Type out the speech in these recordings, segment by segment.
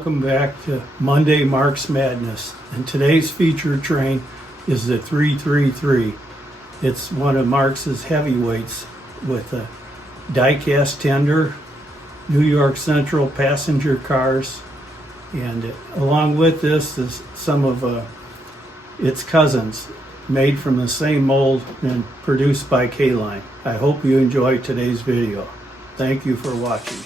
welcome back to Monday Marx Madness. And today's featured train is the 333. It's one of Marx's heavyweights with a Diecast Tender, New York Central passenger cars, and along with this is some of its cousins made from the same mold and produced by K-Line. I hope you enjoy today's video. Thank you for watching.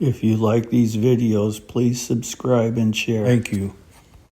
If you like these videos, please subscribe and share. Thank you.